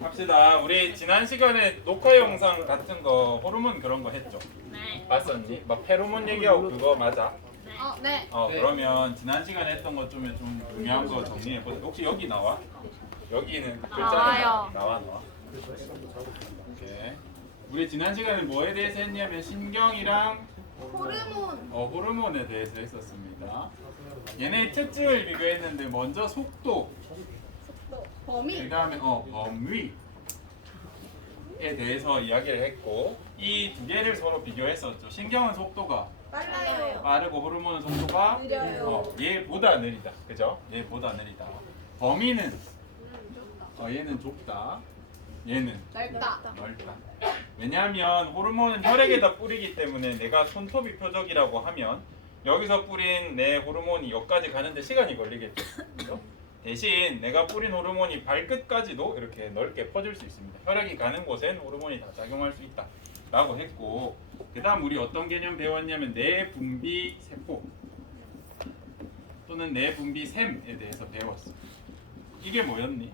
합시다. 우리 지난 시간에 녹화 영상 같은 거 호르몬 그런 거 했죠? 네. 봤었니? 막 페로몬 얘기하고 그거 맞아? 네. 네. 그러면 지난 시간에 했던 것 중에 좀 중요한 거 정리해 보자. 혹시 여기 나와? 여기는 글자가 나와요. 나와. 오케이. 우리 지난 시간에 뭐에 대해서 했냐면 신경이랑 호르몬. 호르몬에 대해서 했었습니다. 얘네 특징을 비교했는데 먼저 속도, 범위. 그 다음에 범위에 대해서 이야기를 했고 이 두 개를 서로 비교했었죠. 신경은 속도가 빨라요. 빠르고 호르몬은 속도가 느려요. 얘보다 느리다. 그죠? 얘보다 느리다. 범위는 얘는 좁다. 얘는 넓다. 넓다. 왜냐하면 호르몬은 혈액에다 뿌리기 때문에 내가 손톱이 표적이라고 하면 여기서 뿌린 내 호르몬이 여기까지 가는데 시간이 걸리겠죠. 그죠? 대신 내가 뿌린 호르몬이 발끝까지도 이렇게 넓게 퍼질 수 있습니다. 혈액이 가는 곳엔 호르몬이 다 작용할 수 있다 라고 했고, 그 다음 우리 어떤 개념 배웠냐면 내분비 세포 또는 내분비샘에 대해서 배웠어. 이게 뭐였니?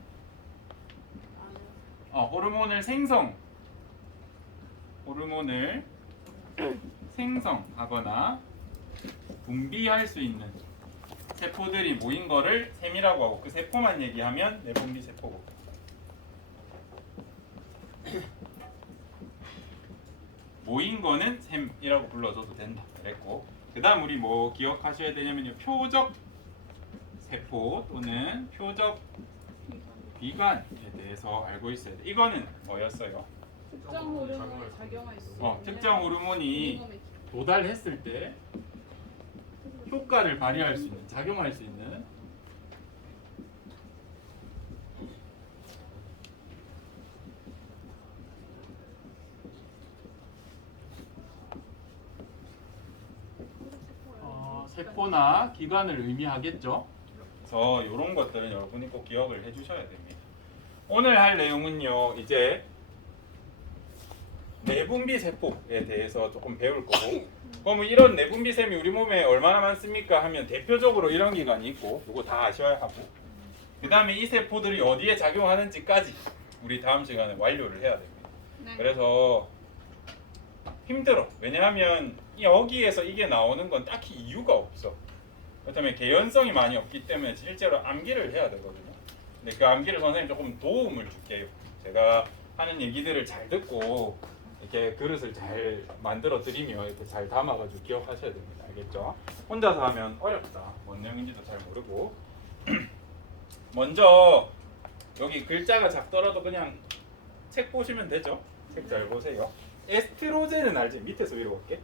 호르몬을 생성하거나 분비할 수 있는 세포들이 모인 거를 샘이라고 하고, 그 세포만 얘기하면 내분비 세포고, 모인 거는 샘이라고 불러줘도 된다 그랬고, 그 다음 우리 뭐 기억하셔야 되냐면요, 표적 세포 또는 표적 비관에 대해서 알고 있어야 돼. 이거는 뭐였어요? 특정 호르몬이 작용할 수 있는 특정 호르몬이 도달했을 때 효과를 발휘할 수 있는, 작용할 수 있는 세포나 기관을 의미하겠죠. 그래서 이런 것들은 여러분이 꼭 기억을 해주셔야 됩니다. 오늘 할 내용은요, 이제 내분비 세포에 대해서 조금 배울 거고, 그러면 이런 내분비샘이 우리 몸에 얼마나 많습니까 하면 대표적으로 이런 기관이 있고, 이거 다 아셔야 하고, 그 다음에 이 세포들이 어디에 작용하는지까지 우리 다음 시간에 완료를 해야 됩니다. 그래서 힘들어. 왜냐하면 여기에서 이게 나오는 건 딱히 이유가 없어. 그렇다면 개연성이 많이 없기 때문에 실제로 암기를 해야 되거든요. 근데 그 암기를 선생님 조금 도움을 줄게요. 제가 하는 얘기들을 잘 듣고 이렇게 그릇을 잘 만들어 드리며 이렇게 잘 담아가지고 기억하셔야 됩니다. 알겠죠? 혼자서 하면 어렵다. 뭔 내용인지도 잘 모르고. 먼저 여기 글자가 작더라도 그냥 책 보시면 되죠. 책 잘 보세요. 에스트로겐은 알지? 밑에서 위로 볼게.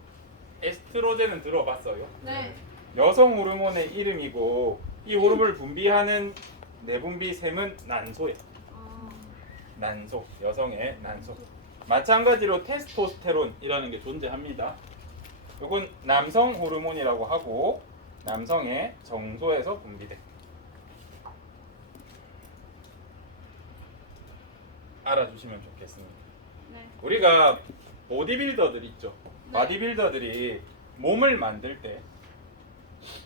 에스트로겐은 들어봤어요? 네. 여성 호르몬의 이름이고, 이 호르몬을 분비하는 내분비샘은 난소야. 난소, 여성의 난소. 마찬가지로 테스토스테론이라는 게 존재합니다. 이건 남성 호르몬이라고 하고, 남성의 정소에서 분비돼. 알아주시면 좋겠습니다. 네. 우리가 보디빌더들 있죠. 네. 바디빌더들이 몸을 만들 때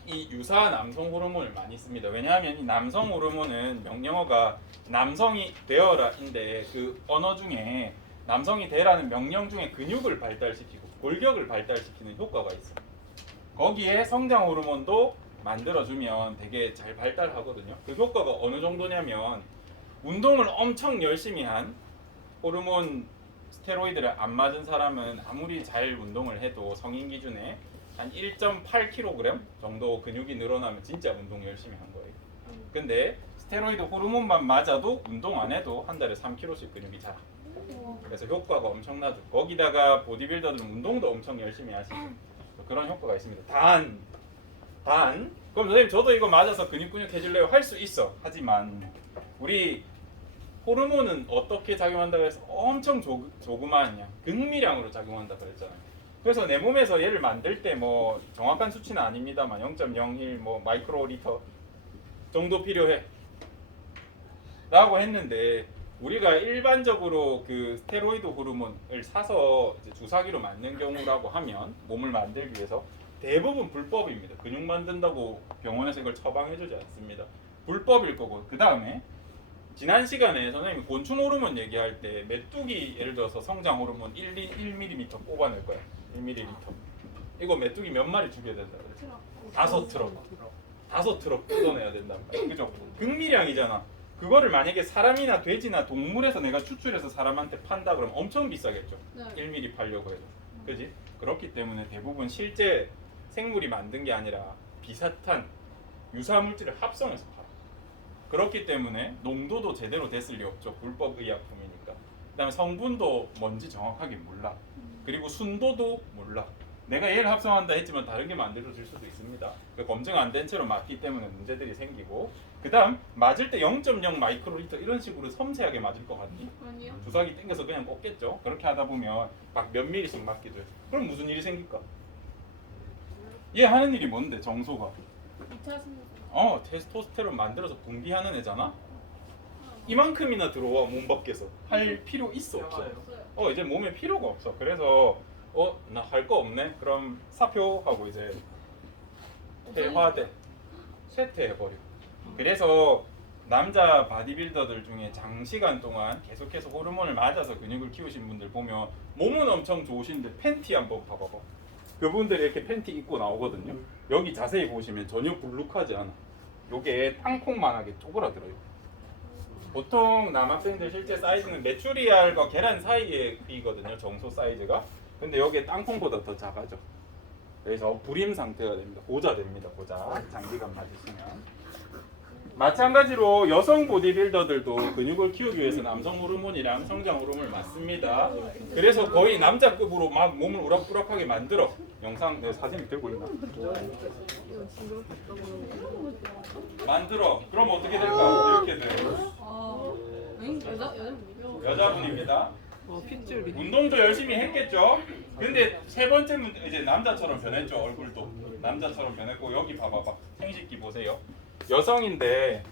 이 유사한 남성 호르몬을 많이 씁니다. 왜냐하면 이 남성 호르몬은 명령어가 남성이 되어라인데, 그 언어 중에 남성이 되라는 명령 중에 근육을 발달시키고 골격을 발달시키는 효과가 있어요. 거기에 성장 호르몬도 만들어주면 되게 잘 발달하거든요. 그 효과가 어느 정도냐면, 운동을 엄청 열심히 한 호르몬 스테로이드를 안 맞은 사람은 아무리 잘 운동을 해도 성인 기준에 한 1.8kg 정도 근육이 늘어나면 진짜 운동 열심히 한 거예요. 근데 스테로이드 호르몬만 맞아도 운동 안 해도 한 달에 3kg씩 근육이 자라. 그래서 효과가 엄청나죠. 거기다가 보디빌더들은 운동도 엄청 열심히 하시고 그런 효과가 있습니다. 단 그럼 선생님 저도 이거 맞아서 근육해질래요? 할 수 있어. 하지만 우리 호르몬은 어떻게 작용한다고 해서 엄청 조그마한 양, 극미량으로 작용한다 그랬잖아요. 그래서 내 몸에서 얘를 만들 때 뭐 정확한 수치는 아닙니다만 0.01 뭐 마이크로리터 정도 필요해 라고 했는데, 우리가 일반적으로 그 스테로이드 호르몬을 사서 이제 주사기로 맞는 경우라고 하면 몸을 만들기 위해서 대부분 불법입니다. 근육 만든다고 병원에서 이걸 처방해주지 않습니다. 불법일 거고, 그 다음에 지난 시간에 선생님이 곤충 호르몬 얘기할 때 메뚜기 예를 들어서 성장 호르몬 1mm 뽑아낼 거야. 1ml. 이거 메뚜기 몇 마리 죽여야 된다 그랬지? 5트럭. 5트럭 뜯어내야 된단 말이야. 그죠? 극미량이잖아. 그거를 만약에 사람이나 돼지나 동물에서 내가 추출해서 사람한테 판다 그러면 엄청 비싸겠죠. 네. 1mm 팔려고 해도. 그지? 그렇기 때문에 대부분 실제 생물이 만든 게 아니라 비슷한 유사 물질을 합성해서 팔아. 그렇기 때문에 농도도 제대로 됐을 리 없죠. 불법 의약품이니까. 그다음에 성분도 뭔지 정확하게 몰라. 그리고 순도도 몰라. 내가 얘를 합성한다 했지만 다른 게 만들어질 수도 있습니다. 검증 안 된 채로 맞기 때문에 문제들이 생기고, 그다음 맞을 때 0.0 마이크로리터 이런 식으로 섬세하게 맞을 것 같니? 아니요. 주사기 땡겨서 그냥 꽂겠죠. 그렇게 하다 보면 막 몇 미리씩 맞기도 해. 그럼 무슨 일이 생길까? 얘 하는 일이 뭔데? 정소가 2차 승부. 테스토스테론 만들어서 분비하는 애잖아. 이만큼이나 들어와 몸 밖에서 할 필요 있어 없어? 없어요. 이제 몸에 필요가 없어. 그래서 나 할 거 없네. 그럼 사표하고 이제 퇴화돼, 쇠퇴해버려. 그래서 남자 바디빌더들 중에 장시간 동안 계속해서 호르몬을 맞아서 근육을 키우신 분들 보면 몸은 엄청 좋으신데 팬티 한번 봐봐봐. 그분들이 이렇게 팬티 입고 나오거든요. 여기 자세히 보시면 전혀 불룩하지 않아. 요게 땅콩만하게 쪼그라들어요. 보통 남학생들 실제 사이즈는 메추리알과 계란 사이에 비거든요. 정소 사이즈가. 근데 여기에 땅콩보다 더 작아져. 그래서 불임 상태가 됩니다. 고자 됩니다. 고자. 장기간 맞으시면. 마찬가지로 여성 보디빌더들도 근육을 키우기 위해서 남성 호르몬이랑 성장 호르몬을 맞습니다. 그래서 거의 남자급으로 막 몸을 우락부락하게 만들어. 영상 내 사진 들고 있나? 만들어. 그럼 어떻게 될까? 이렇게 돼. 여자분입니다. 핏줄이. 운동도 열심히 했겠죠. 근데 세 번째 문제 이제 남자처럼 변했죠. 얼굴도 남자처럼 변했고 여기 봐봐봐. 생식기 보세요. 여성인데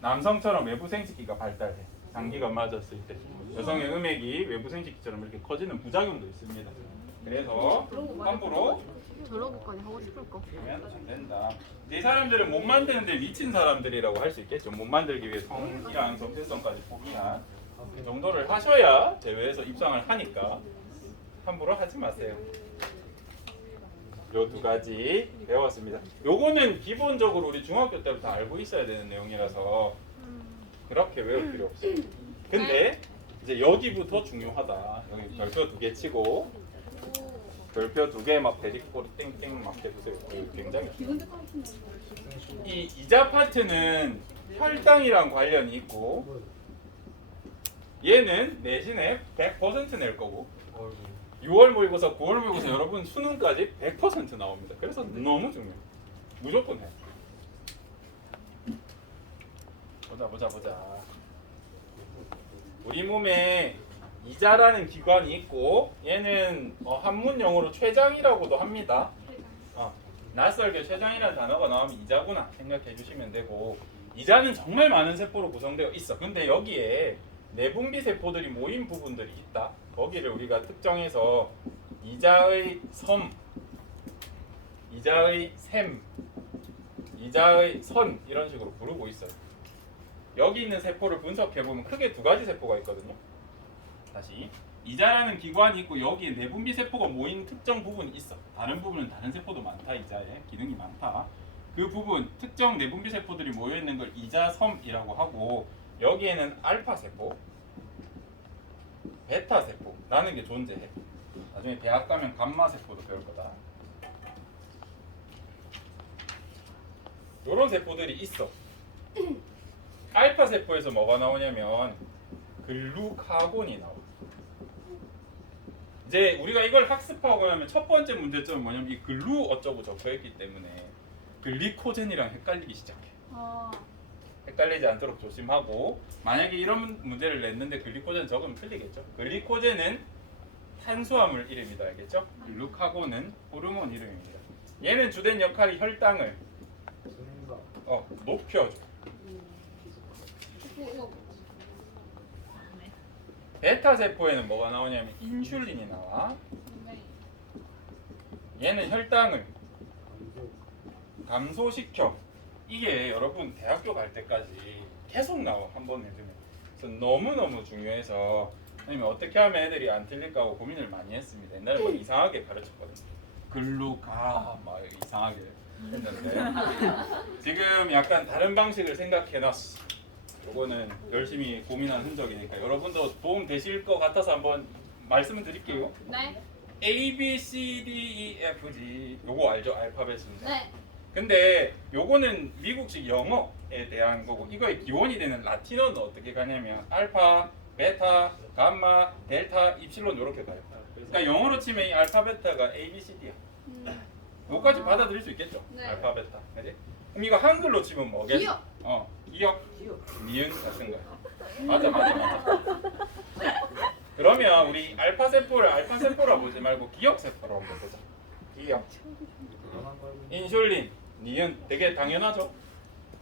남성처럼 외부 생식기가 발달해. 장기가 맞았을 때 여성의 음액이 외부 생식기처럼 이렇게 커지는 부작용도 있습니다. 그래서 함부로 저러고까지 하고 싶을까? 하면 안 된다. 이 사람들은 못 만드는데 미친 사람들이라고 할 수 있겠죠. 못 만들기 위해 성이랑 정체성까지 포기한 그 정도를 하셔야 대회에서 입상을 하니까 함부로 하지 마세요. 요 두 가지 배웠습니다. 요거는 기본적으로 우리 중학교 때부터 알고 있어야 되는 내용이라서 그렇게 외울 필요 없어요. 근데 이제 여기부터 중요하다. 여기 별표 2개 치고 별표 2개 막 대립골 땡땡 막 해보세요. 굉장히 이 이자 파트는 혈당이랑 관련이 있고 얘는 내신에 100% 낼 거고 6월 모의고사, 9월 모의고사 여러분 수능까지 100% 나옵니다. 그래서 너무 중요해. 무조건 해. 보자. 우리 몸에 이자라는 기관이 있고 얘는 한문 영어로 췌장이라고도 합니다. 낯설게 췌장이라는 단어가 나오면 이자구나 생각해 주시면 되고 이자는 정말 많은 세포로 구성되어 있어. 근데 여기에 내분비 세포들이 모인 부분들이 있다. 거기를 우리가 특정해서 이자의 섬, 이자의 샘, 이자의 선 이런 식으로 부르고 있어요. 여기 있는 세포를 분석해보면 크게 두 가지 세포가 있거든요. 다시 이자라는 기관이 있고 여기에 내분비 세포가 모인 특정 부분이 있어. 다른 부분은 다른 세포도 많다. 이자에 기능이 많다. 그 부분 특정 내분비 세포들이 모여있는 걸 이자섬이라고 하고 여기에는 알파 세포, 베타 세포라는 게 존재해. 나중에 대학 가면 감마 세포도 배울 거다. 이런 세포들이 있어. 알파 세포에서 뭐가 나오냐면 글루카곤이 나와. 이제 우리가 이걸 학습하고 나면 첫 번째 문제점은 뭐냐면 이 글루 어쩌고 적혀있기 때문에 글리코젠이랑 헷갈리기 시작해. 헷갈리지 않도록 조심하고 만약에 이런 문제를 냈는데 글리코젠 적으면 틀리겠죠. 글리코젠은 탄수화물 이름이다 알겠죠? 글루카곤은 호르몬 이름입니다. 얘는 주된 역할이 혈당을 높여줘. 베타 세포에는 뭐가 나오냐면 인슐린이 나와. 얘는 혈당을 감소시켜. 이게 여러분 대학교 갈 때까지 계속 나와 한 번 해주면. 그래서 너무너무 중요해서 선생님이 어떻게 하면 애들이 안 틀릴까 하고 고민을 많이 했습니다. 옛날에 뭐 이상하게 가르쳤거든요. 글로 가막 이상하게 했는데 지금 약간 다른 방식을 생각해놨어. 요거는 열심히 고민한 흔적이니까 여러분도 도움 되실 것 같아서 한번 말씀을 드릴게요. 네. A, B, C, D, E, F, G 요거 알죠? 알파벳인데. 네. 근데 요거는 미국식 영어에 대한 거고 이거의 기원이 되는 라틴어는 어떻게 가냐면 알파, 베타, 감마, 델타, 입실론 요렇게 가요. 그러니까 영어로 치면 이 알파, 베타가 A, B, C, D야. 요까지 받아들일 수 있겠죠? 네. 알파, 베타. 그지? 그럼 이거 한글로 치면 뭐겠어? 기억. 기억, 니은 같은 거. 맞아. 그러면 우리 알파 세포를 알파 세포라 보지 말고 기억 세포로 한번 보자. 기억. 인슐린, 니은 되게 당연하죠?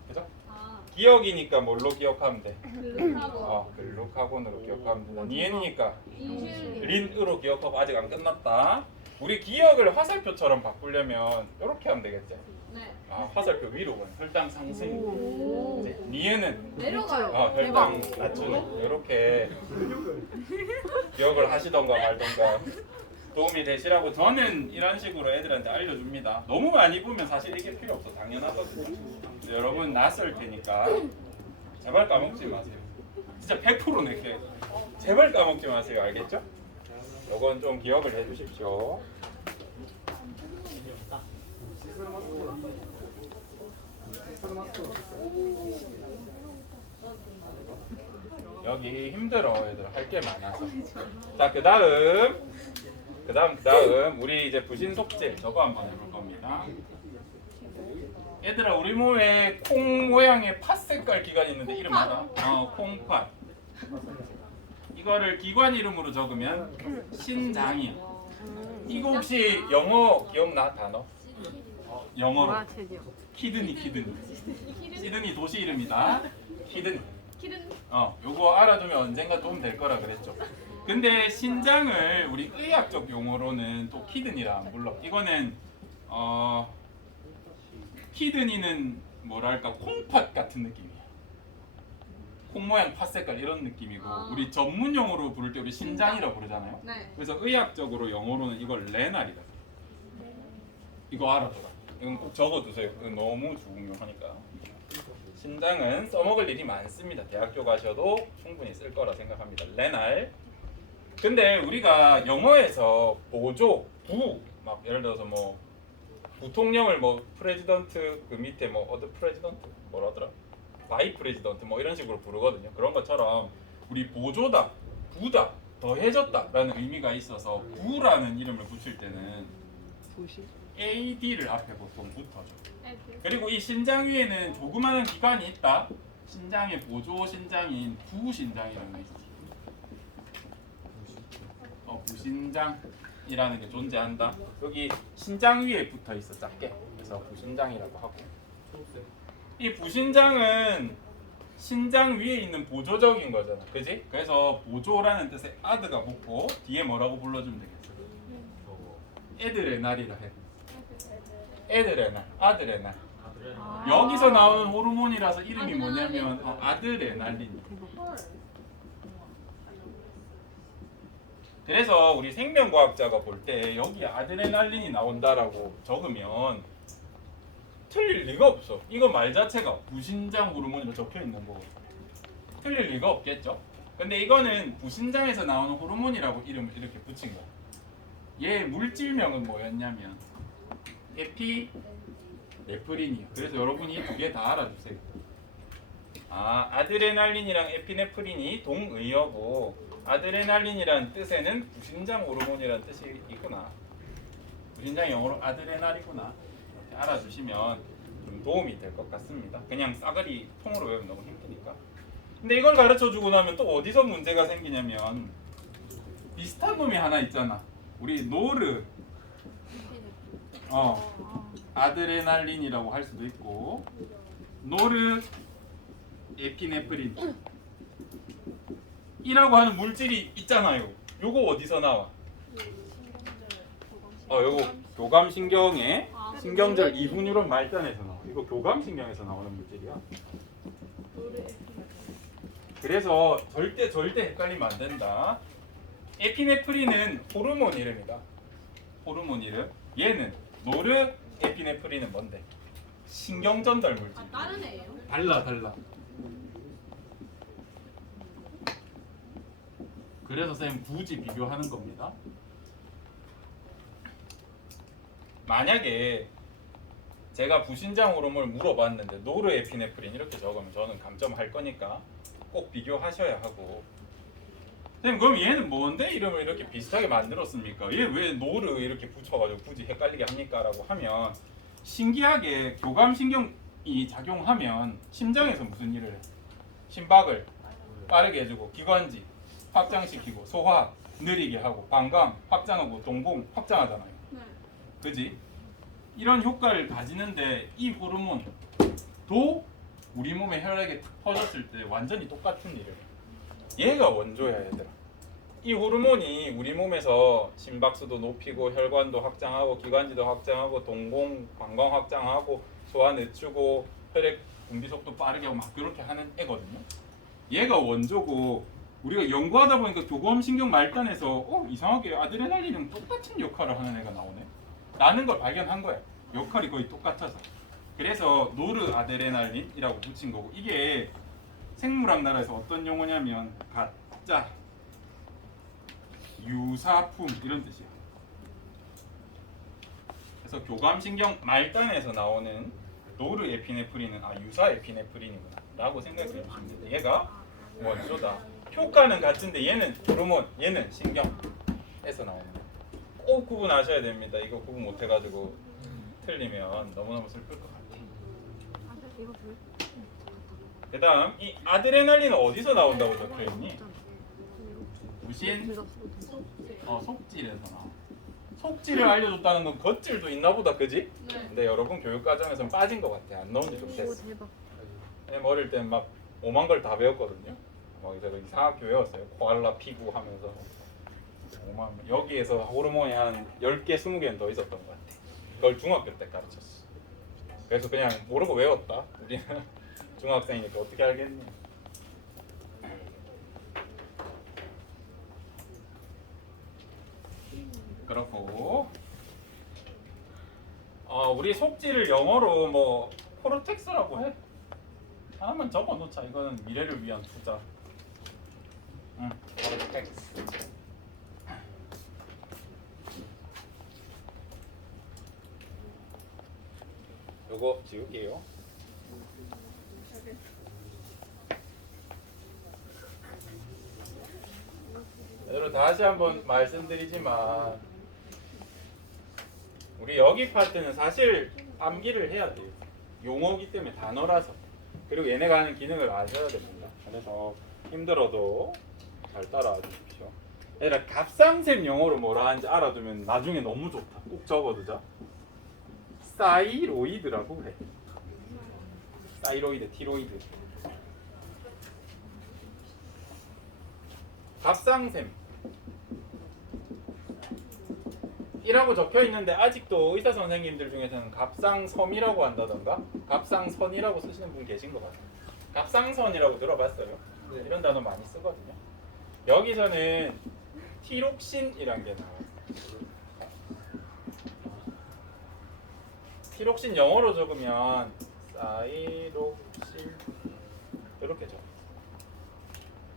그죠? 아, 기억이니까 뭘로 기억하면 돼? 글루카고. 글루카곤으로 기억하면 된다. 니은이니까 인슐린. 린으로 기억하고 아직 안 끝났다. 우리 기억을 화살표처럼 바꾸려면 이렇게 하면 되겠지? 네. 화살표 위로 보는 혈당 상승. 이제 니은은 내려가요. 혈당 낮추는 이렇게 기억을 하시던가 말던가 도움이 되시라고 저는 이런 식으로 애들한테 알려줍니다. 너무 많이 보면 사실 이게 필요 없어. 당연하거든요. 근데 여러분 낯설 테니까 제발 까먹지 마세요. 진짜 100% 내게 제발 까먹지 마세요. 알겠죠? 요건 좀 기억을 해주십시오. 여기 힘들어 애들 할 게 많아서. 자 그다음 우리 이제 부신 속질 저거 한번 해볼 겁니다. 얘들아 우리 몸에 콩 모양의 팥 색깔 기관이 있는데 이름 알아? 콩팥. 이거를 기관 이름으로 적으면 신장이야. 이거 혹시 영어 기억나 단어? 영어로 뭐야 체지요? 키드니. 시드니 도시 이름이다. 키드니. 키른. 요거 알아두면 언젠가 도움 될 거라 그랬죠. 근데 신장을 우리 의학적 용어로는 또 키드니라 안 불러. 이거는 키드니는 뭐랄까 콩팥 같은 느낌이야. 콩 모양 팥 색깔 이런 느낌이고 우리 전문 용어로 부를 때 우리 신장이라 부르잖아요. 네. 그래서 의학적으로 영어로는 이걸 레날이다. 이거 알아둬라. 이건 꼭 적어두세요. 이건 너무 중요하니까. 신장은 써먹을 일이 많습니다. 대학교 가셔도 충분히 쓸 거라 생각합니다. 레날. 근데 우리가 영어에서 보조, 막 예를 들어서 뭐 부통령을 뭐 프레지던트 그 밑에 뭐 어드 프레지던트 뭐라더라? 바이 프레지던트 뭐 이런 식으로 부르거든요. 그런 것처럼 우리 보조다, 부다, 더해졌다라는 의미가 있어서 부라는 이름을 붙일 때는 AD를 앞에 보통 붙어줘. 그리고 이 신장 위에는 조그마한 기관이 있다. 신장의 보조 신장인 부신장이라는 게 있어. 부신장이라는 게 존재한다. 여기 신장 위에 붙어 있어 작게. 그래서 부신장이라고 하고. 이 부신장은 신장 위에 있는 보조적인 거잖아, 그지? 그래서 보조라는 뜻의 아드가 붙고 뒤에 뭐라고 불러주면 되겠어? 에드레날이라 해. 에드레날, 아드레날. 여기서 나오는 호르몬이라서 이름이 뭐냐면 아드레날린. 그래서 우리 생명과학자가 볼 때 여기 아드레날린이 나온다라고 적으면 틀릴 리가 없어. 이거 말 자체가 부신장 호르몬으로 적혀 있는 거고 틀릴 리가 없겠죠. 근데 이거는 부신장에서 나오는 호르몬이라고 이름을 이렇게 붙인 거야. 얘 물질명은 뭐였냐면 에피네프린이야. 그래서 여러분이 이 두 개 다 알아두세요. 아드레날린이랑 에피네프린이 동의어고 아드레날린이라는 뜻에는 부신장 호르몬이라는 뜻이 있구나. 부신장 영어로 아드레날이구나. 이렇게 알아주시면 좀 도움이 될 것 같습니다. 그냥 싸그리 통으로 외우면 너무 힘드니까. 근데 이걸 가르쳐주고 나면 또 어디서 문제가 생기냐면 비슷한 놈이 하나 있잖아. 우리 노르 아드레날린이라고 할 수도 있고 노르 에피네프린 이라고 하는 물질이 있잖아요. 요거 어디서 나와? 요거 교감신경의 신경절 이분유론 말단에서 나와. 이거 교감신경에서 나오는 물질이야. 그래서 절대 헷갈리면 안 된다. 에피네프린은 호르몬 이름이다. 호르몬 이름. 얘는 노르 에피네프린은 뭔데? 신경 전달 물질. 아 다른 애예요? 달라. 그래서 쌤 굳이 비교하는 겁니다. 만약에 제가 부신장 호르몬을 물어봤는데 노르에피네프린 이렇게 적으면 저는 감점할 거니까 꼭 비교하셔야 하고. 쌤 그럼 얘는 뭔데 이름을 이렇게 비슷하게 만들었습니까? 얘 왜 노르 이렇게 붙여가지고 굳이 헷갈리게 합니까? 라고 하면 신기하게 교감신경이 작용하면 심장에서 무슨 일을 해? 심박을 빠르게 해주고 기관지 확장시키고 소화 느리게 하고 방광 확장하고 동공 확장하잖아요. 네. 그지? 이런 효과를 가지는데 이 호르몬도 우리 몸의 혈액에 탁 퍼졌을 때 완전히 똑같은 일을 해. 얘가 원조야 얘들아. 이 호르몬이 우리 몸에서 심박수도 높이고 혈관도 확장하고 기관지도 확장하고 동공 방광 확장하고 소화 늦추고 혈액 분비 속도 빠르게 하고 막 그렇게 하는 애거든요. 얘가 원조고 우리가 연구하다 보니까 교감신경 말단에서 이상하게 아드레날린은 똑같은 역할을 하는 애가 나오네 라는 걸 발견한 거야. 역할이 거의 똑같아서. 그래서 노르아드레날린이라고 붙인 거고, 이게 생물학 나라에서 어떤 용어냐면 가짜, 유사품 이런 뜻이야. 그래서 교감신경 말단에서 나오는 노르에피네프린은 유사에피네프린이구나 라고 생각해 주시면 됩니다. 얘가 원소다. 효과는 같은데 얘는 호르몬, 얘는 신경에서 나오는 거예요. 꼭 구분하셔야 됩니다. 이거 구분 못 해가지고 틀리면 너무너무 슬플 것 같아요. 아, 네, 이거 볼. 그 다음 이 아드레날린은 어디서 나온다고 적혀있니? 무신 속질에서 나와. 속질을 알려줬다는 건 겉질도 있나 보다, 그지? 네. 근데 여러분 교육 과정에서 빠진 것 같아. 안 나온 지 좀 오, 됐어. 대박. 어릴 땐 막 오만 걸 다 배웠거든요. 막 이제 이상하게 외웠어요. 코알라 피구 하면서 오만. 여기에서 호르몬이 한 10개, 20개는 더 있었던 것 같아. 그걸 중학교 때 가르쳤어. 그래서 그냥 모르고 외웠다. 우리는 중학생이니까 어떻게 알겠니? 그렇고 우리 속지를 영어로 뭐 코르텍스라고 해. 하나만 적어놓자. 이거는 미래를 위한 투자. 코르텍스. 요거 지울게요. 여러분 다시 한번 말씀드리지만 우리 여기 파트는 사실 암기를 해야 돼요. 용어기 때문에 단어라서. 그리고 얘네가 하는 기능을 아셔야 됩니다. 그래서 힘들어도 잘 따라와 주십시오. 얘들아 갑상샘 영어로 뭐라 하는지 알아두면 나중에 너무 좋다. 꼭 적어두자. 사이로이드라고 해. 사이로이드, 티로이드. 갑상샘 이라고 적혀 있는데 아직도 의사 선생님들 중에서는 갑상섬이라고 한다던가 갑상선이라고 쓰시는 분 계신 것 같아요. 갑상선이라고 들어봤어요? 네. 이런 단어 많이 쓰거든요. 여기서는 티록신이란 게 나와요. 티록신 영어로 적으면 사이록신 이렇게 적어요.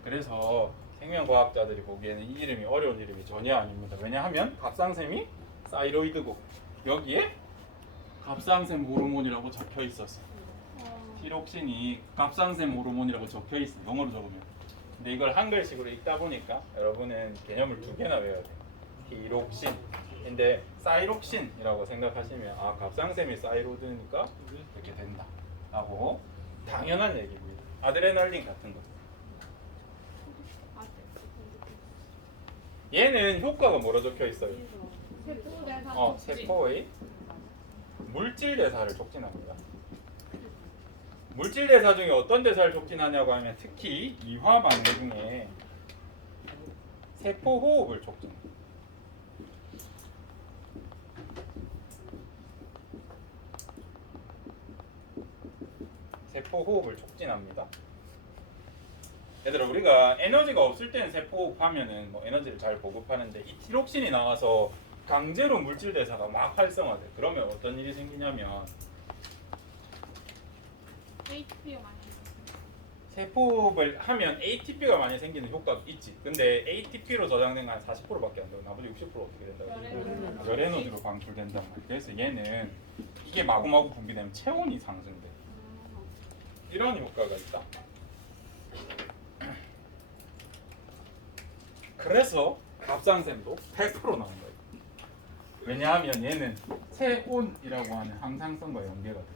그래서 생명과학자들이 보기에는 이 이름이 어려운 이름이 전혀 아닙니다. 왜냐하면 갑상샘이 사이로이드고 여기에 갑상샘 호르몬이라고 적혀 있었어. 티록신이 갑상샘 호르몬이라고 적혀 있어. 영어로 적으면. 근데 이걸 한글식으로 읽다 보니까 여러분은 개념을 두 개나 외워야 돼. 티록신. 근데 사이록신이라고 생각하시면 갑상샘이 사이로이드니까 이렇게 된다. 라고 당연한 얘기입니다. 아드레날린 같은 거. 얘는 효과가 뭐로 적혀 있어요? 세포의 물질 대사를 촉진합니다. 물질 대사 중에 어떤 대사를 촉진하냐고 하면 특히 이화 반응 중에 세포 호흡을 촉진합니다. 세포 호흡을 촉진합니다. 얘들아 우리가 에너지가 없을 때는 세포호흡하면은 뭐 에너지를 잘 보급하는데 이 티록신이 나와서 강제로 물질 대사가 막 활성화돼. 그러면 어떤 일이 생기냐면 HP가 많이 있어요. 세포호흡을 하면 ATP가 많이 생기는 효과도 있지. 근데 ATP로 저장된 건 한 40%밖에 안 되고 나머지 60% 어떻게 된다고? 열 에너지로 방출된단 말이야. 그래서 얘는 이게 마구마구 분비되면 체온이 상승돼. 이런 효과가 있다. 그래서 갑상샘도 100% 나온 거예요. 왜냐하면 얘는 체온이라고 하는 항상성과 연계가 되거든.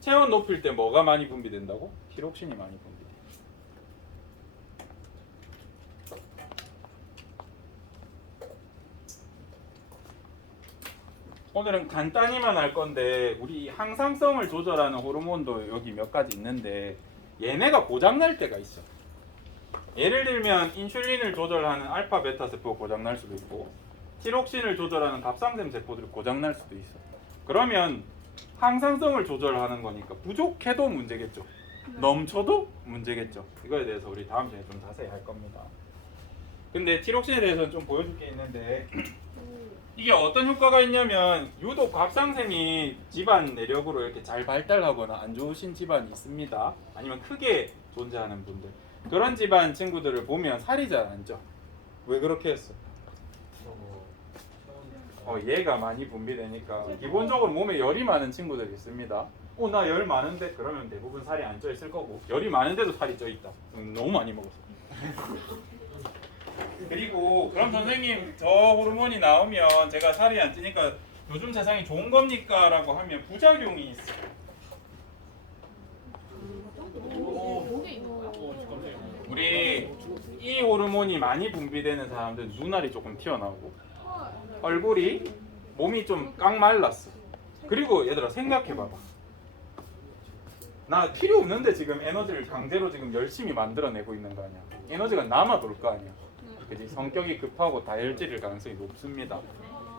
체온 높일 때 뭐가 많이 분비된다고? 티록신이 많이 분비돼. 오늘은 간단히만 할 건데 우리 항상성을 조절하는 호르몬도 여기 몇 가지 있는데 얘네가 고장날 때가 있어. 예를 들면 인슐린을 조절하는 알파 베타 세포가 고장날 수도 있고 티록신을 조절하는 갑상샘 세포들이 고장날 수도 있어. 그러면 항상성을 조절하는 거니까 부족해도 문제겠죠. 넘쳐도 문제겠죠. 이거에 대해서 우리 다음 시간에 좀 자세히 할 겁니다. 근데 티록신에 대해서는 좀 보여줄 게 있는데 이게 어떤 효과가 있냐면 유독 갑상샘이 집안 내력으로 이렇게 잘 발달하거나 안 좋으신 집안이 있습니다. 아니면 크게 존재하는 분들 그런 집안 친구들을 보면 살이 잘 안 쪄. 왜 그렇게 했어? 얘가 많이 분비되니까 기본적으로 몸에 열이 많은 친구들이 있습니다. 나 열 많은데 그러면 대부분 살이 안 쪄 있을 거고 열이 많은데도 살이 쪄 있다. 너무 많이 먹었어. 그리고 그럼 선생님 저 호르몬이 나오면 제가 살이 안 찌니까 요즘 세상이 좋은 겁니까? 라고 하면 부작용이 있어. 목에 있는 거야? 우리 이 호르몬이 많이 분비되는 사람들은 눈알이 조금 튀어나오고 얼굴이 몸이 좀 깡말랐어. 그리고 얘들아 생각해봐봐. 나 필요 없는데 지금 에너지를 강제로 지금 열심히 만들어내고 있는 거 아니야. 에너지가 남아 돌 거 아니야. 그지? 성격이 급하고 다혈질일 가능성이 높습니다.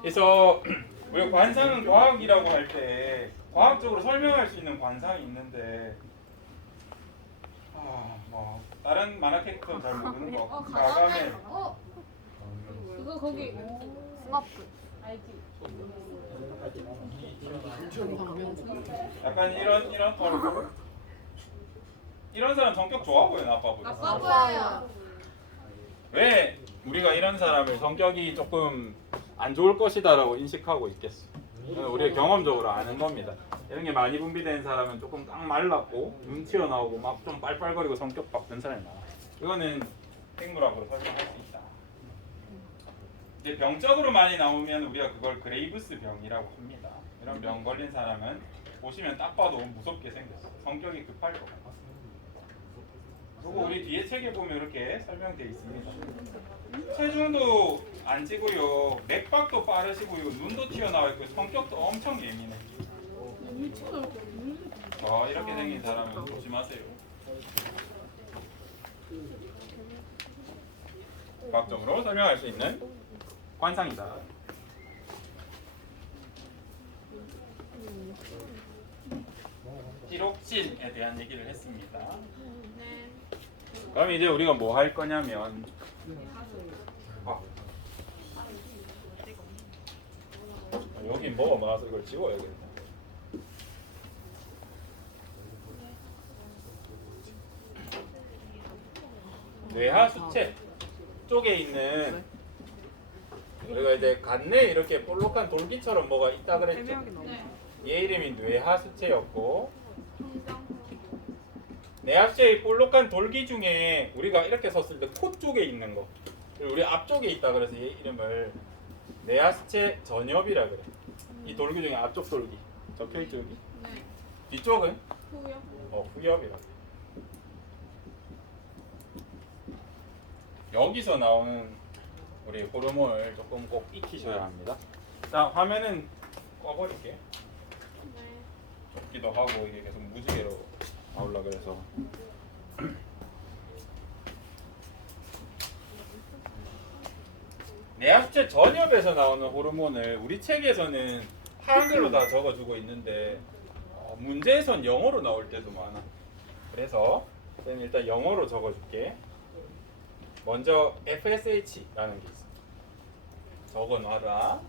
그래서 우리가 관상은 과학이라고 할 때 과학적으로 설명할 수 있는 관상이 있는데 뭐 다른 만화 캐릭터는 잘 모르는 거. 가가멜. 그거 거기 스마프. 알지? 약간 이런 털고 이런 사람 성격 좋아 보여 나빠보다. 나빠 보여요. 왜 우리가 이런 사람을 성격이 조금 안 좋을 것이다라고 인식하고 있겠어? 우리가 경험적으로 아는 겁니다. 이런 게 많이 분비된 사람은 조금 딱 말랐고 눈 튀어나오고 막 좀 빨빨거리고 성격 바쁜 사람이 많아. 이거는 생물학으로 설명할 수 있다. 이제 병적으로 많이 나오면 우리가 그걸 그레이브스 병이라고 합니다. 이런 병 걸린 사람은 보시면 딱 봐도 무섭게 생겼어. 성격이 급할 것 같아. 그리고 우리 뒤에 책에 보면 이렇게 설명되어 있습니다. 체중도 안 찌고요, 맥박도 빠르시고요, 눈도 튀어나와 있고 성격도 엄청 예민해. 이렇게 생긴 사람은 조심하세요. 과학적으로 설명할 수 있는 관상이다. 티록신에 대한 얘기를 했습니다. 네. 그럼 이제 우리가 뭐 할 거냐면 여기 뭐가 많아서 이걸 지워야겠다. 뇌하 수체 쪽에 있는 우리가 이제 간내에 이렇게 볼록한 돌기처럼 뭐가 있다 그랬죠. 네. 얘 이름이 뇌하 수체였고 뇌하 수체의 볼록한 돌기 중에 우리가 이렇게 섰을 때 코 쪽에 있는 거 그리고 우리 앞쪽에 있다 그래서 얘 이름을 뇌하 수체 전엽이라 그래. 이 돌기 중에 앞쪽 돌기 적혀있죠 여기? 네. 뒤쪽은? 후요? 후엽이라. 여기서 나오는 우리 호르몬을 조금 꼭 익히셔야 합니다. 자, 화면은 꺼버릴게요. 네. 좁기도 하고 이게 계속 무지개로 나오려 그래서. 뇌하수체 전엽에서 나오는 호르몬을 우리 책에서는 한글로 다 적어주고 있는데 문제에선 영어로 나올 때도 많아. 그래서 쌤 일단 영어로 적어줄게. 먼저 FSH라는 게 있어. 적어놔라.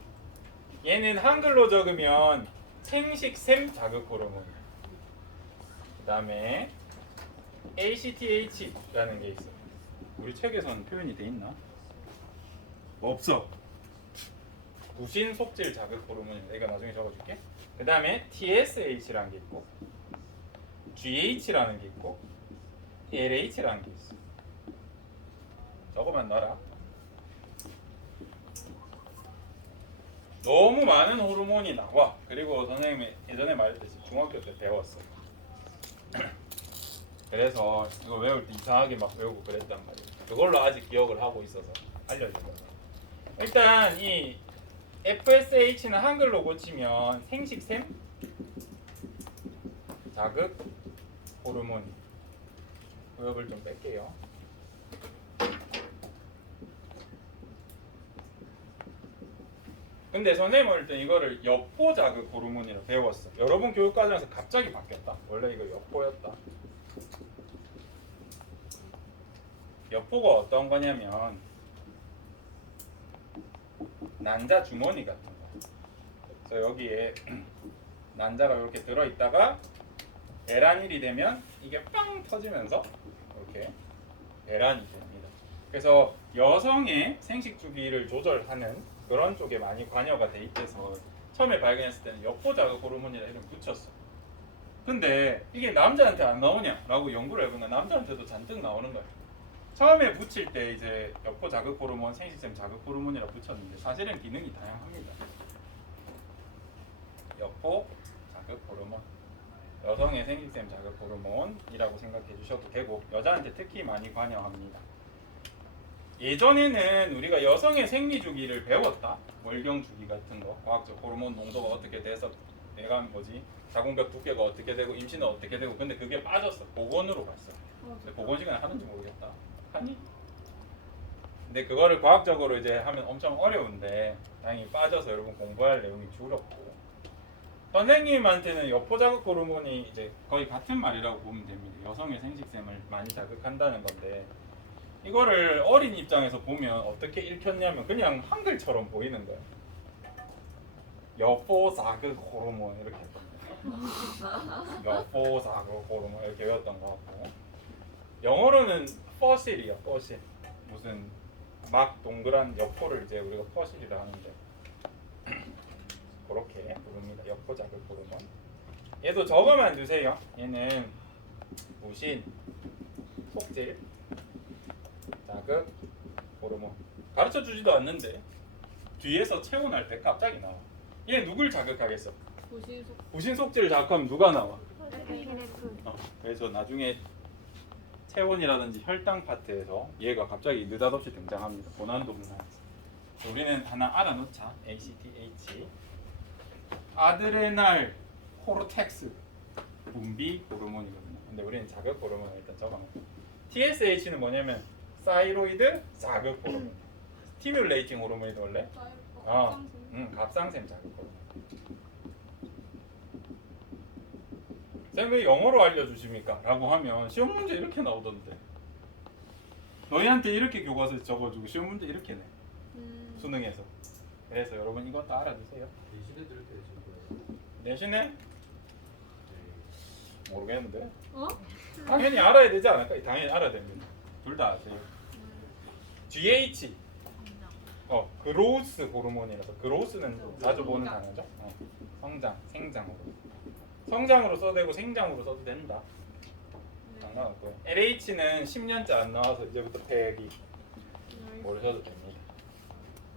얘는 한글로 적으면 생식샘 자극 호르몬. 그다음에 ACTH라는 게 있어. 우리 책에서는 표현이 돼 있나? 없어. 구신 속질 자극 호르몬인데 이거 나중에 적어줄게. 그다음에 TSH라는 게 있고, GH라는 게 있고, LH라는 게 있어. 저거만 놔라. 너무 많은 호르몬이 나와. 그리고 선생님이 예전에 말했듯이 중학교 때 배웠어. 그래서 이거 외울 때 이상하게 막 외우고 그랬단 말이야. 그걸로 아직 기억을 하고 있어서 알려준 거야. 일단 이 FSH는 한글로 고치면 생식샘 자극 호르몬. 구역을 좀 뺄게요. 근데 선생님 올 때 이거를 여포 자극 호르몬이라고 배웠어. 여러분 교육 과정에서 갑자기 바뀌었다. 원래 이거 여포였다. 여포가 어떤 거냐면 난자 주머니 같은 거. 그래서 여기에 난자가 이렇게 들어있다가 배란일이 되면 이게 빵 터지면서 이렇게 배란이 됩니다. 그래서 여성의 생식 주기를 조절하는 그런 쪽에 많이 관여가 돼 있어서 처음에 발견했을 때는 여포 자극 호르몬이라 이름 붙였어. 근데 이게 남자한테 안 나오냐라고 연구를 해보면 남자한테도 잔뜩 나오는 거야. 처음에 붙일 때 이제 여포 자극 호르몬, 생식샘 자극 호르몬이라 붙였는데 사실은 기능이 다양합니다. 여포 자극 호르몬, 여성의 생식샘 자극 호르몬이라고 생각해 주셔도 되고 여자한테 특히 많이 관여합니다. 예전에는 우리가 여성의 생리 주기를 배웠다. 월경 주기 같은 거, 과학적 호르몬 농도가 어떻게 돼서 내가 자궁벽 두께가 어떻게 되고 임신은 어떻게 되고. 근데 그게 빠졌어. 보건으로 갔어. 근데 보건 시간에 하는지 모르겠다. 하니? 근데 그거를 과학적으로 이제 하면 엄청 어려운데 다행히 빠져서 여러분 공부할 내용이 줄었고, 선생님한테는 여포 자극 호르몬이 이제 거의 같은 말이라고 보면 됩니다. 여성의 생식샘을 많이 자극한다는 건데 이거를 어린 입장에서 보면 어떻게 읽혔냐면 그냥 한글처럼 보이는 거예요. 여포 자극 호르몬 이렇게 했던 거예요. 여포 자극 호르몬 이렇게 외웠던 것 같고, 영어로는 퍼실이야. 퍼실. 무슨 막 동그란 여포를 이제 우리가 퍼실이라 하는데 그렇게 부릅니다. 여포 자극 호르몬. 얘도 적어만 두세요. 얘는 무신 속질 자극 호르몬. 가르쳐 주지도 않는데 뒤에서 체온할 때 갑자기 나와. 얘 누굴 자극하겠어? 부신 속질을 자극하면 누가 나와? 그래서 나중에 체온이라든지 혈당 파트에서 얘가 갑자기 느닷없이 등장합니다. 고난도 문화에서. 우리는 하나 알아놓자. ACTH 아드레날 코르텍스 분비 호르몬이거든요. 근데 우리는 자극 호르몬을 일단 적어놓고, TSH는 뭐냐면 사이로이드 자극 호르몬. 스티뮬레이팅 호르몬이도 원래 갑상샘 자극 호르몬. 쌤 왜 영어로 알려주십니까? 라고 하면 시험 문제 이렇게 나오던데. 너희한테 이렇게 교과서 적어주고 시험 문제 이렇게 내. 수능에서. 그래서 여러분 이것도 알아두세요. 대신에 들을 때 지금 내신에? 모르겠는데. 어? 당연히 알아야 되지 않을까? 당연히 알아야 됩니다. 둘 다 아세요. GH 그로스 호르몬이라서, 그로스는 자주 보는 단어죠. 성장, 생장으로. 성장으로 써도 되고 생장으로 써도 된다. 상관없고요. LH는 10년째 안 나와서 이제부터 패기 모르셔도 됩니다.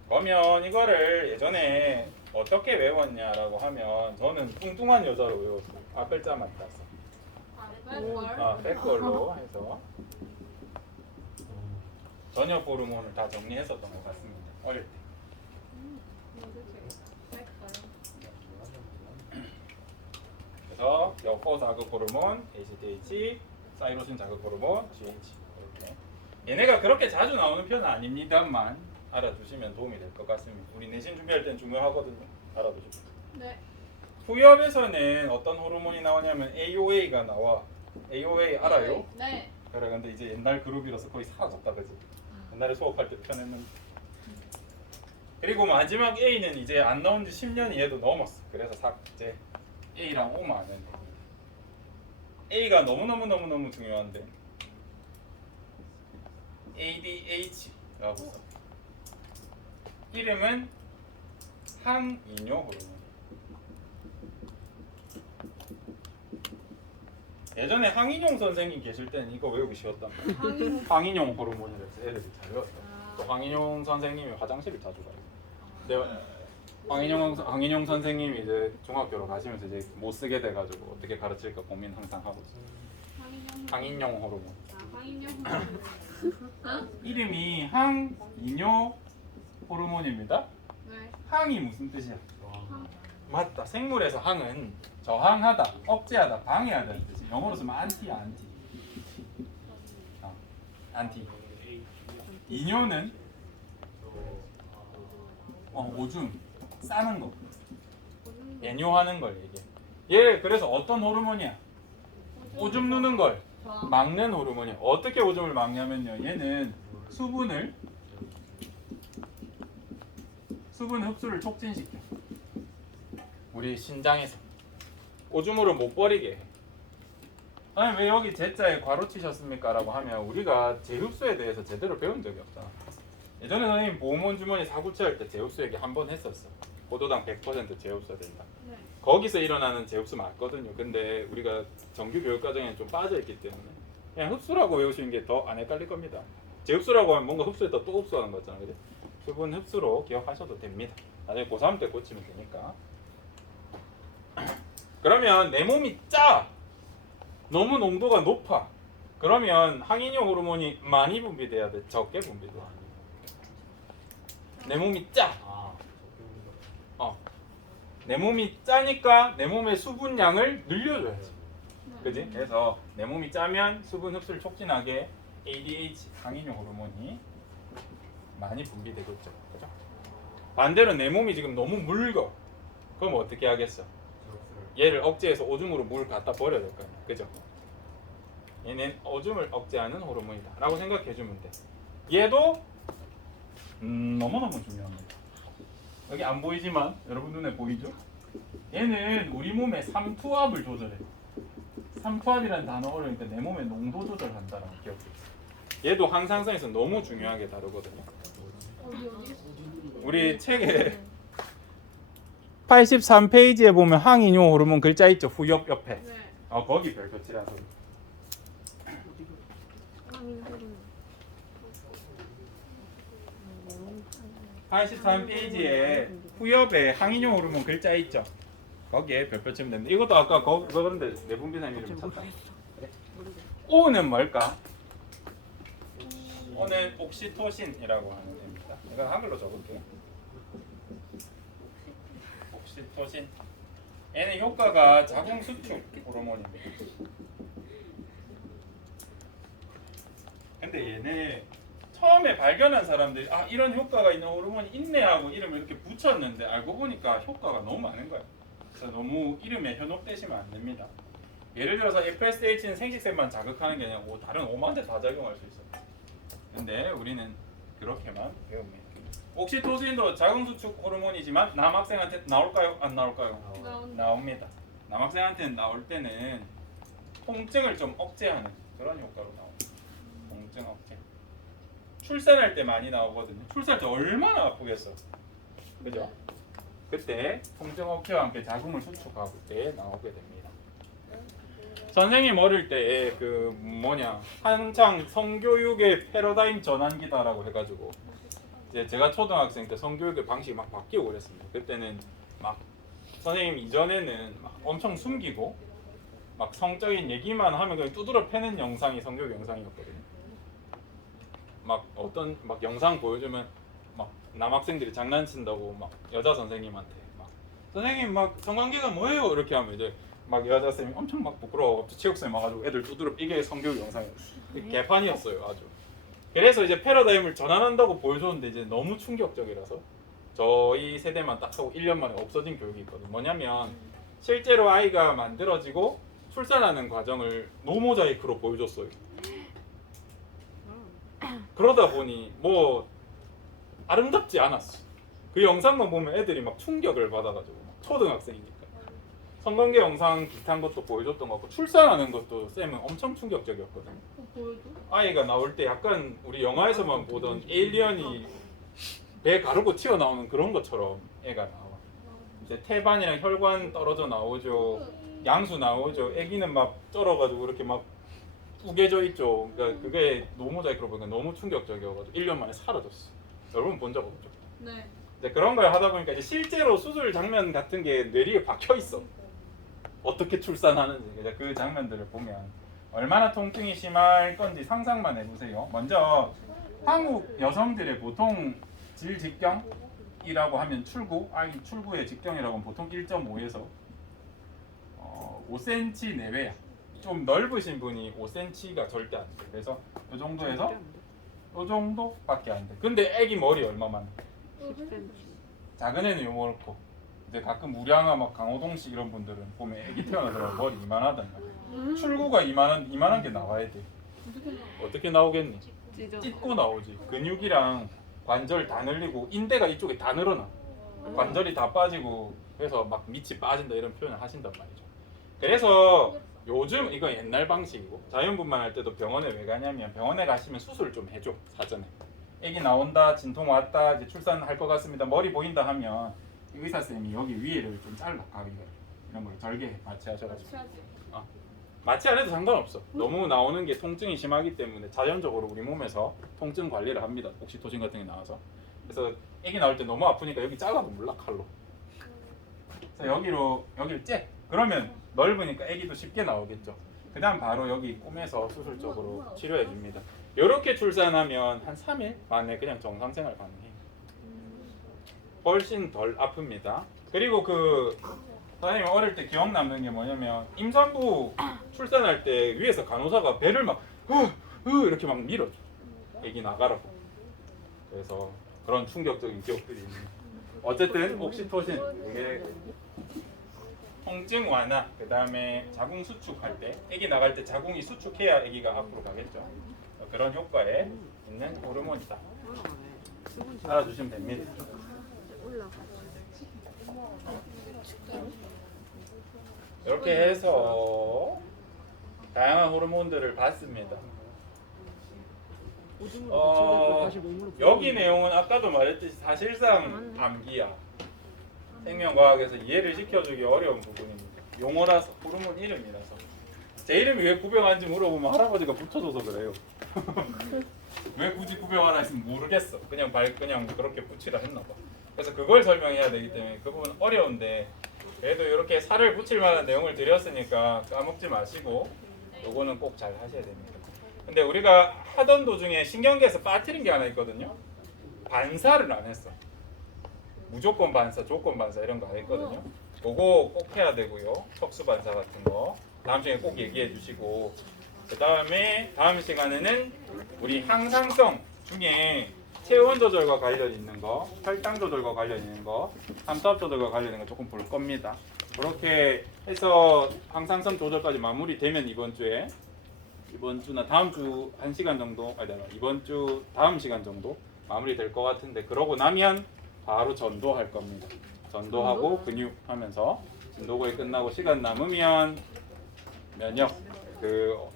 그러면 이거를 예전에 어떻게 외웠냐라고 하면 저는 뚱뚱한 여자로 외웠어요. 앞글자만 땄어. 백걸로 해서 전역 호르몬을 다 정리했었던 것 같습니다. 어릴 때. 그래서 여포 자극 호르몬, ACTH, 사이로신 자극 호르몬, GH 이렇게. 얘네가 그렇게 자주 나오는 편은 아닙니다만 알아두시면 도움이 될 것 같습니다. 우리 내신 준비할 때는 중요하거든요. 알아두시고. 네. 후엽에서는 어떤 호르몬이 나오냐면 AOA가 나와. AOA 알아요? 네. 그래 근데 이제 옛날 그룹이라서 거의 사라졌다 그지? 옛날에 수업할 때 편했는데. 그리고 마지막 A는 이제 안 나온 지 10년이 얘도 넘었어. 그래서 삭제. A랑 O만 안 했네. A가 너무 중요한데 ADH라고 써. 이름은 항이뇨 호르몬. 예전에 항인용 선생님 계실 때는 이거 외우기 쉬웠단 말이야. 항인용 호르몬이라서 애들이 잘 외웠어. 또 항인용 선생님이 화장실을 자주 가요. 내가 황인용 선생님이 이제 중학교로 가시면서 이제 못 쓰게 돼가지고 어떻게 가르칠까 고민 항상 하고 있어요. 항인용 호르몬. 황인영. 이름이 항이뇨 호르몬입니다. 네. 항이 무슨 뜻이야? 맞다. 생물에서 항은 저항하다, 억제하다, 방해하다는 뜻이. 영어로 쓰면 안티야, 안티. 안티. 이뇨는 오줌 싸는 거, 애뇨하는 걸 얘기해. 얘 그래서 어떤 호르몬이야? 오줌 누는 걸 막는 호르몬이야. 어떻게 오줌을 막냐면요. 얘는 수분 흡수를 촉진시켜. 우리 신장에서 오줌으로 못 버리게 해. 아니 왜 여기 제자에 괄호 치셨습니까? 라고 하면 우리가 재흡수에 대해서 제대로 배운 적이 없잖아. 예전에 선생님 보험원 주머니 사구치 할 때 재흡수 얘기 한 번 했었어. 포도당 100% 재흡수가 된다. 네. 거기서 일어나는 재흡수 맞거든요. 근데 우리가 정규 교육 과정에 좀 빠져 있기 때문에 그냥 흡수라고 외우시는 게 더 안 헷갈릴 겁니다. 재흡수라고 하면 뭔가 흡수했다 또 흡수하는 거잖아. 그죠? 수분 흡수로 기억하셔도 됩니다. 나중에 고3 때 고치면 되니까. 그러면 내 몸이 짜! 너무 농도가 높아. 그러면 항인용 호르몬이 많이 분비돼야 돼? 적게 분비돼? 내 몸이 짜! 내 몸이 짜니까 내 몸의 수분량을 늘려줘야지. 그지? 그래서 내 몸이 짜면 수분 흡수를 촉진하게 ADH 항인용 호르몬이 많이 분비되겠죠. 그죠? 반대로 내 몸이 지금 너무 묽어. 그럼 어떻게 하겠어? 얘를 억제해서 오줌으로 물 갖다 버려야 될 거 아니야. 그죠? 얘는 오줌을 억제하는 호르몬이다 라고 생각해주면 돼. 얘도 너무너무 중요합니다. 여기 안 보이지만 여러분 눈에 보이죠? 얘는 우리 몸의 삼투압을 조절해. 삼투압이라는 단어 어려우니까 내 몸의 농도 조절한다라고 기억해. 얘도 항상성에서 너무 중요하게 다루거든요. 우리 책에 83페이지에 보면 항이뇨 호르몬 글자 있죠? 후엽 옆에. 네. 거기 별표 칠하세요. 83페이지에 후엽에 항인용 호르몬 글자 있죠? 거기에 별표 치면 됩니다. 이것도 아까 그런데 내분비상 이름 찾다. 그래. O는 뭘까? O는 옥시토신이라고 하는 애입니다. 이건 한글로 적을게요. 옥시토신. 얘는 효과가 자궁 수축 호르몬입니다. 근데 얘네 처음에 발견한 사람들이 이런 효과가 있는 호르몬이 있네 하고 이름을 이렇게 붙였는데 알고 보니까 효과가 너무 많은 거예요. 그래서 너무 이름에 현혹되시면 안 됩니다. 예를 들어서 FSH는 생식腺만 자극하는 게 아니라 다른 5만 대 다 작용할 수 있어요. 근데 우리는 그렇게만 배우면 옥시토신도 자궁수축 호르몬이지만 남학생한테 나올까요? 안 나올까요? 나옵니다. 남학생한테는 나올 때는 통증을 좀 억제하는 그런 효과로 나옵니다. 통증 억제. 출산할 때 많이 나오거든요. 출산할 때 얼마나 아프겠어. 그죠? 그때 통증 억제와 함께 자궁을 수축하고 때 나오게 됩니다. 선생님 어릴 때 한창 성교육의 패러다임 전환기다라고 해가지고 이제 제가 초등학생 때 성교육의 방식이 막 바뀌고 그랬습니다. 그때는 막 선생님 이전에는 막 엄청 숨기고 막 성적인 얘기만 하면 그냥 두드러 패는 영상이 성교육 영상이었거든요. 막 어떤 영상 보여주면 막 남학생들이 장난친다고 막 여자 선생님한테 막 선생님 막 성관계가 뭐예요? 이렇게 하면 이제 막 여자 선생님이 엄청 막 부끄러워 체육쌤 와가지고 애들 두드러 삐게 성교육 영상이 개판이었어요 아주. 그래서 이제 패러다임을 전환한다고 보여줬는데 이제 너무 충격적이라서 저희 세대만 딱 하고 1년 만에 없어진 교육이 있거든요. 뭐냐면 실제로 아이가 만들어지고 출산하는 과정을 노모자이크로 보여줬어요. 그러다 보니 뭐 아름답지 않았어. 그 영상만 보면 애들이 막 충격을 받아가지고 초등학생이니까 성관계 영상 비슷한 것도 보여줬던 것 같고 출산하는 것도 쌤은 엄청 충격적이었거든. 그거 보여줘? 아이가 나올 때 약간 우리 영화에서만 보던 에일리언이 배 가르고 튀어나오는 그런 것처럼 애가 나와. 이제 태반이랑 혈관 떨어져 나오죠. 양수 나오죠. 애기는 막 쩔어가지고 이렇게 막 우겨져 있죠. 그러니까 그게 노모자이크로 보니까 너무 충격적이어가지고 1년 만에 사라졌어. 여러분 본 적 없죠? 네. 근데 그런 걸 하다 보니까 이제 실제로 수술 장면 같은 게 뇌리에 박혀 있어. 어떻게 출산하는지. 이제 그 장면들을 보면 얼마나 통증이 심할 건지 상상만 해보세요. 먼저 한국 여성들의 보통 질직경이라고 하면 출구, 아이 출구의 직경이라고 하면 보통 1.5에서 5cm 내외야. 좀 넓으신 분이 5cm가 절대 안 돼. 그래서 이 정도에서 이 정도밖에 안 돼. 근데 애기 머리 얼마만? 10cm. 작은 애는 요렇고 이제 가끔 우량아 막 강호동 씨 이런 분들은 보면 애기 태어나서 머리 이만하단 말이야. 출구가 이만한 게 나와야 돼. 어떻게 나오겠니? 찢고 나오지. 근육이랑 관절 다 늘리고 인대가 이쪽에 다 늘어나. 관절이 다 빠지고 그래서 막 밑이 빠진다 이런 표현을 하신단 말이죠. 그래서 요즘 이거 옛날 방식이고 자연분만 할 때도 병원에 왜 가냐면 병원에 가시면 수술 좀 해줘 사전에. 애기 나온다, 진통 왔다, 이제 출산할 것 같습니다, 머리 보인다 하면 의사 쌤이 여기 위에를 좀 잘라 가위가 이런 걸 절개 마취하셔가지고. 마취 안 해도 상관없어. 너무 나오는 게 통증이 심하기 때문에 자연적으로 우리 몸에서 통증 관리를 합니다. 옥시토신 같은 게 나와서. 그래서 애기 나올 때 너무 아프니까 여기 잘라도 몰라 칼로. 그래서 여기를 째. 그러면 넓으니까 애기도 쉽게 나오겠죠. 그다음 바로 여기 꼬매서 수술적으로 치료해 줍니다. 이렇게 출산하면 한 3일 만에 그냥 정상생활 가능해요. 훨씬 덜 아픕니다. 그리고 그 선생님 어릴 때 기억 남는 게 뭐냐면 임산부 출산할 때 위에서 간호사가 배를 막 이렇게 막 밀어줘. 애기 나가라고. 그래서 그런 충격적인 기억들이 있는. 어쨌든 옥시토신 이게 통증 완화, 그 다음에 자궁 수축할 때 애기 나갈 때 자궁이 수축해야 애기가 앞으로 가겠죠. 그런 효과에 있는 호르몬이다. 알아주시면 됩니다. 이렇게 해서 다양한 호르몬들을 봤습니다. 여기 내용은 아까도 말했듯이 사실상 암기야. 생명과학에서 이해를 시켜주기 어려운 부분입니다. 용어라서, 호르몬 이름이라서. 제 이름이 왜 구병하는지 물어보면 할아버지가 붙여줘서 그래요. 왜 굳이 구병하나 했으면 모르겠어. 그냥 그렇게 붙이라 했나봐. 그래서 그걸 설명해야 되기 때문에 그 부분은 어려운데 그래도 이렇게 살을 붙일 만한 내용을 드렸으니까 까먹지 마시고 요거는 꼭 잘 하셔야 됩니다. 근데 우리가 하던 도중에 신경계에서 빠뜨린 게 하나 있거든요. 반사를 안 했어. 무조건 반사, 조건 반사 이런 거 안 했거든요. 그거 꼭 해야 되고요. 척수 반사 같은 거 다음 시간에 꼭 얘기해 주시고, 그 다음에 다음 시간에는 우리 항상성 중에 체온 조절과 관련 있는 거, 혈당 조절과 관련 있는 거, 삼투압 조절과 관련 있는 거 조금 볼 겁니다. 그렇게 해서 항상성 조절까지 마무리되면 이번 주나 다음 주 1시간 정도, 이번 주 다음 시간 정도 마무리될 것 같은데, 그러고 나면 바로 전도할 겁니다. 전도하고 근육 하면서 진도고에 끝나고 시간 남으면 면역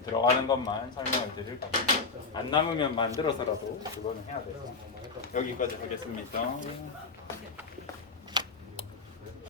들어가는 것만 설명을 드릴 겁니다. 안 남으면 만들어서라도 그거는 해야 돼요. 여기까지 하겠습니다.